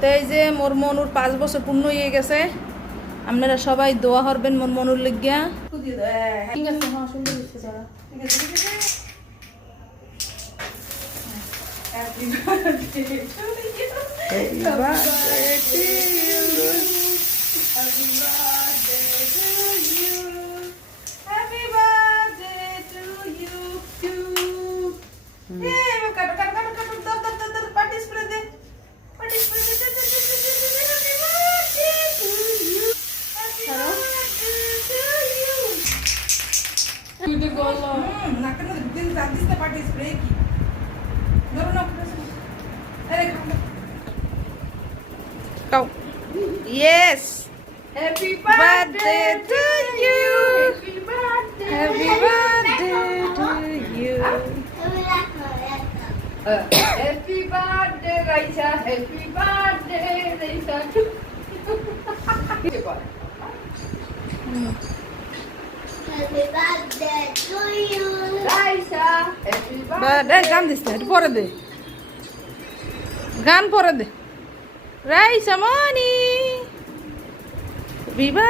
তো এই যে মোর মনুর 5 বছর পূর্ণ হয়ে গেছে, আপনারা সবাই দোয়া করবেন মোর মনুর লিগিয়া। ঠিক আছে, হ্যাঁ সুন্দর হচ্ছে তারা। ঠিক আছে, ঠিক আছে। Happy birthday to you, happy birthday to you, happy birthday to you, happy birthday to you too. এই কাটো কাটো কাটো কাটো, দাও দাও দাও দাও, পার্টি স্প্রে দে, পার্টি স্প্রে দে, happy birthday to you, happy birthday to you. তুই তো গলা নাকের মধ্যে দিন জানিস না পার্টি স্প্রে কি ধরো না। আরে কাও yes, happy birthday to you, happy birthday, happy birthday to you, happy birthday Raisa, happy birthday Raisa. Happy birthday to you. Raisa happy birthday. গান দিস না, পরে দে, গান পরে দে। রাইসা মনি বিবা